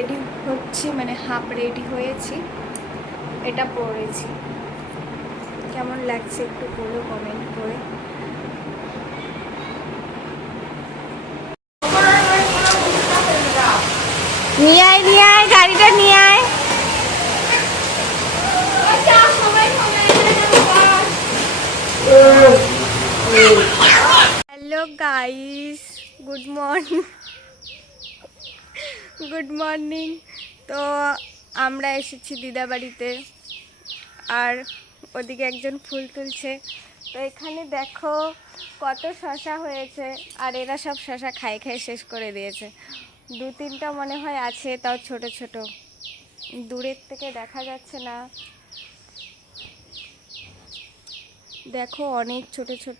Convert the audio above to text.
Ready হচ্ছি, মানে half ready হয়েছি, এটা পরেছি। কেমন লাগছে একটু বলো কমেন্ট করে। নিয়ে আয় গাড়িটা নিয়ে আয়। Hello guys, good morning. Good morning. তো আমরা এসেছি দিদা বাড়িতে, আর ওদিকে একজন ফুল তুলছে। তো এখানে দেখো কত শশা হয়েছে, আর এরা সব শশা খাই শেষ করে দিয়েছে। 2-3টা মনে হয় আছে, তাও ছোট ছোট, দূরের থেকে দেখা যাচ্ছে না। দেখো অনেক ছোট ছোট